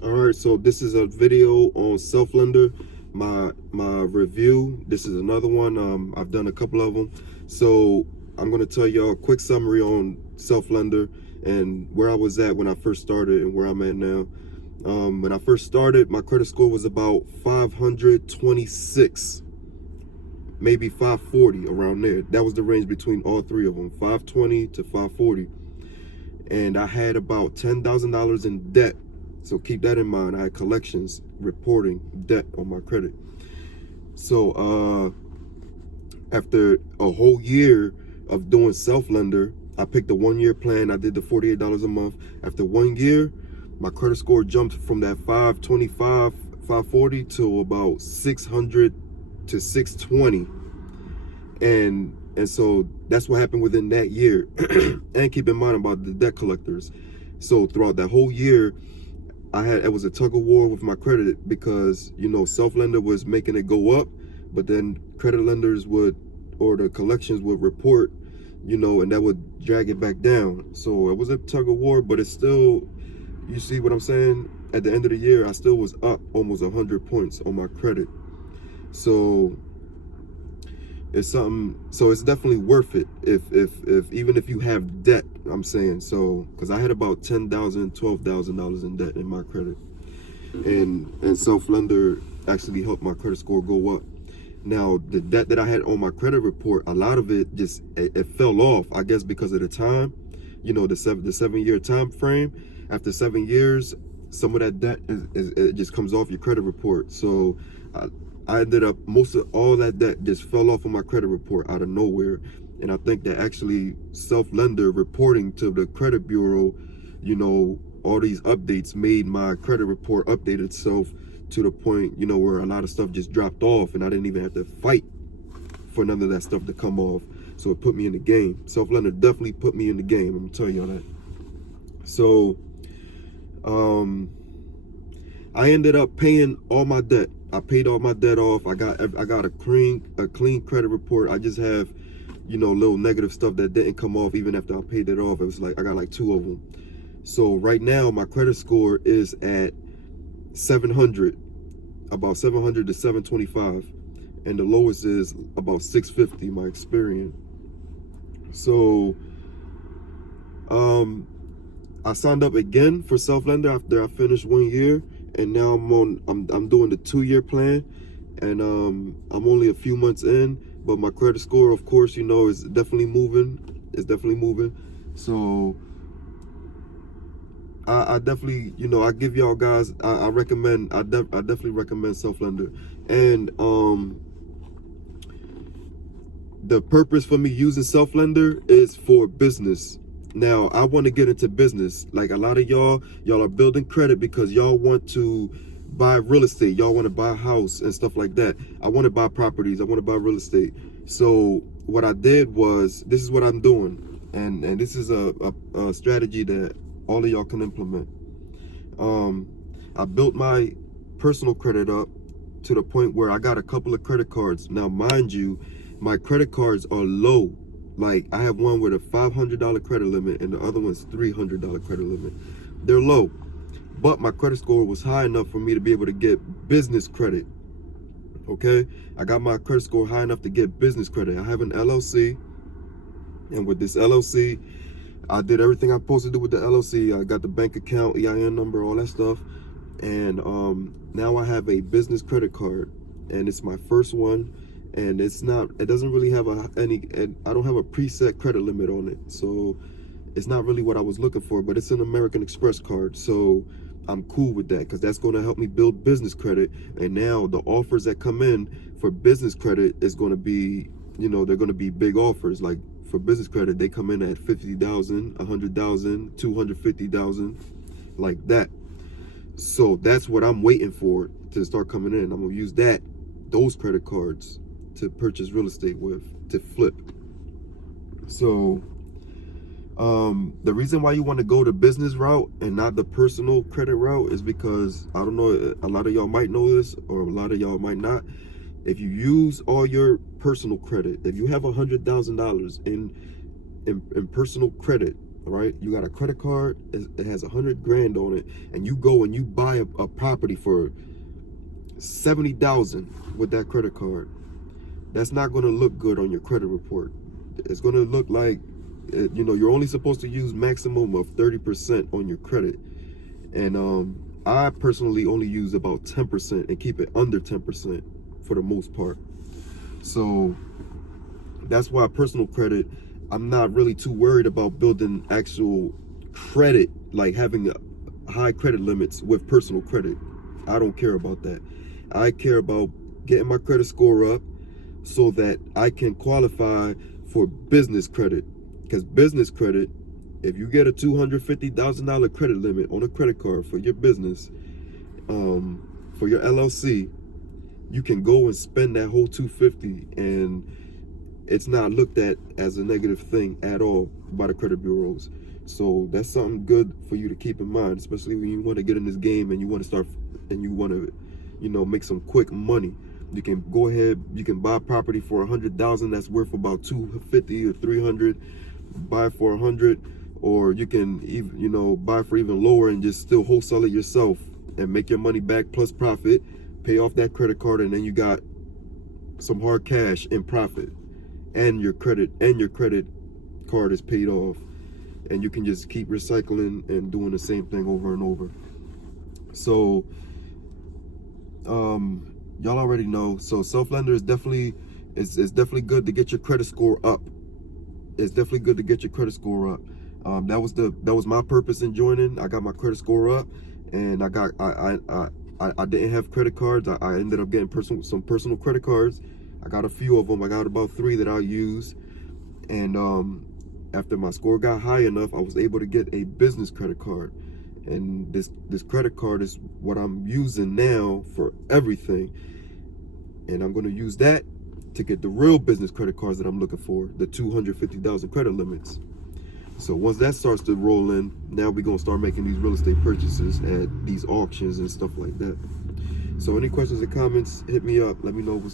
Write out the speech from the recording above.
All right, so this is a video on Self-Lender, my review. This is another one. I've done a couple of them. So I'm gonna tell y'all a quick summary on Self-Lender and where I was at when I first started and where I'm at now. When I first started, my credit score was about 526, maybe 540, around there. That was the range between all three of them, 520 to 540. And I had about $10,000 in debt. So keep that in mind. I had collections reporting debt on my credit. So after a whole year of doing Self-Lender, I picked a 1-year plan. I did the $48 a month. After 1 year, my credit score jumped from that 525, 540 to about 600 to 620. And so that's what happened within that year. And keep in mind about the debt collectors. So throughout that whole year, it was a tug of war with my credit because, Self-Lender was making it go up, but then credit lenders or the collections would report, and that would drag it back down. So it was a tug of war, but it's still, you see what I'm saying? At the end of the year, I still was up almost 100 points on my credit. So it's something, so it's definitely worth it if even if you have debt, I'm saying. So because I had about $10,000 in debt in my credit, and Self-Lender actually helped my credit score go up. Now the debt that I had on my credit report, a lot of it just it fell off, I guess, because of the time, the 7-year time frame. After 7 years, some of that debt it just comes off your credit report. So I ended up, most of all that debt just fell off of my credit report out of nowhere. And I think that actually Self-Lender reporting to the credit bureau, all these updates made my credit report update itself to the point, where a lot of stuff just dropped off and I didn't even have to fight for none of that stuff to come off. So it put me in the game. Self-Lender definitely put me in the game, I'm gonna tell y'all that. So I ended up paying all my debt. I paid all my debt off. I got a clean credit report. I just have, little negative stuff that didn't come off even after I paid it off. It was like I got like 2 of them. So right now my credit score is at 700, about 700 to 725, and the lowest is about 650. My experience. So I signed up again for Self-Lender after I finished 1 year, and now I'm doing the 2-year plan, and I'm only a few months in, but my credit score, of course, is definitely moving. It's definitely moving. So I definitely, I give y'all guys, I definitely recommend Self-Lender. And the purpose for me using Self-Lender is for business. Now, I want to get into business. Like a lot of y'all are building credit because y'all want to buy real estate. Y'all want to buy a house and stuff like that. I want to buy properties. I want to buy real estate. So what I did was, this is what I'm doing. And this is a strategy that all of y'all can implement. I built my personal credit up to the point where I got a couple of credit cards. Now, mind you, my credit cards are low. Like, I have one with a $500 credit limit and the other one's $300 credit limit. They're low, but my credit score was high enough for me to be able to get business credit. Okay, I got my credit score high enough to get business credit. I have an LLC, and with this LLC, I did everything I'm supposed to do with the LLC. I got the bank account, EIN number, all that stuff. And now I have a business credit card, and it's my first one. And it doesn't really have I don't have a preset credit limit on it. So it's not really what I was looking for, but it's an American Express card. So I'm cool with that because that's going to help me build business credit. And now the offers that come in for business credit is going to be, they're going to be big offers. Like for business credit, they come in at 50,000, 100,000, 250,000, like that. So that's what I'm waiting for to start coming in. I'm going to use those credit cards to purchase real estate with, to flip. So the reason why you want to go the business route and not the personal credit route is because, I don't know, a lot of y'all might know this or a lot of y'all might not. If you use all your personal credit, if you have $100,000 in personal credit, all right? You got a credit card, it has 100 grand on it, and you go and you buy a property for 70,000 with that credit card. That's not going to look good on your credit report. It's going to look like, you know, you're only supposed to use maximum of 30% on your credit. And I personally only use about 10% and keep it under 10% for the most part. So that's why personal credit, I'm not really too worried about building actual credit, like having high credit limits with personal credit. I don't care about that. I care about getting my credit score up so that I can qualify for business credit. Because business credit, if you get a $250,000 credit limit on a credit card for your business, for your LLC, you can go and spend that whole $250, and it's not looked at as a negative thing at all by the credit bureaus. So that's something good for you to keep in mind, especially when you want to get in this game and you want to start and you want to, you know, make some quick money. You can go ahead, you can buy property for 100,000 that's worth about 250 or 300, buy for 100, or you can even, you know, buy for even lower and just still wholesale it yourself and make your money back plus profit, pay off that credit card, and then you got some hard cash in profit, and your credit card is paid off, and you can just keep recycling and doing the same thing over and over. So y'all already know. So self-lender is definitely, it's definitely good to get your credit score up. It's definitely good to get your credit score up. That was my purpose in joining. I got my credit score up, and I didn't have credit cards. I ended up getting some personal credit cards. I got a few of them. I got about 3 that I use, and after my score got high enough, I was able to get a business credit card. And this credit card is what I'm using now for everything. And I'm going to use that to get the real business credit cards that I'm looking for, the 250,000 credit limits. So once that starts to roll in, now we're going to start making these real estate purchases at these auctions and stuff like that. So any questions or comments, hit me up. Let me know what's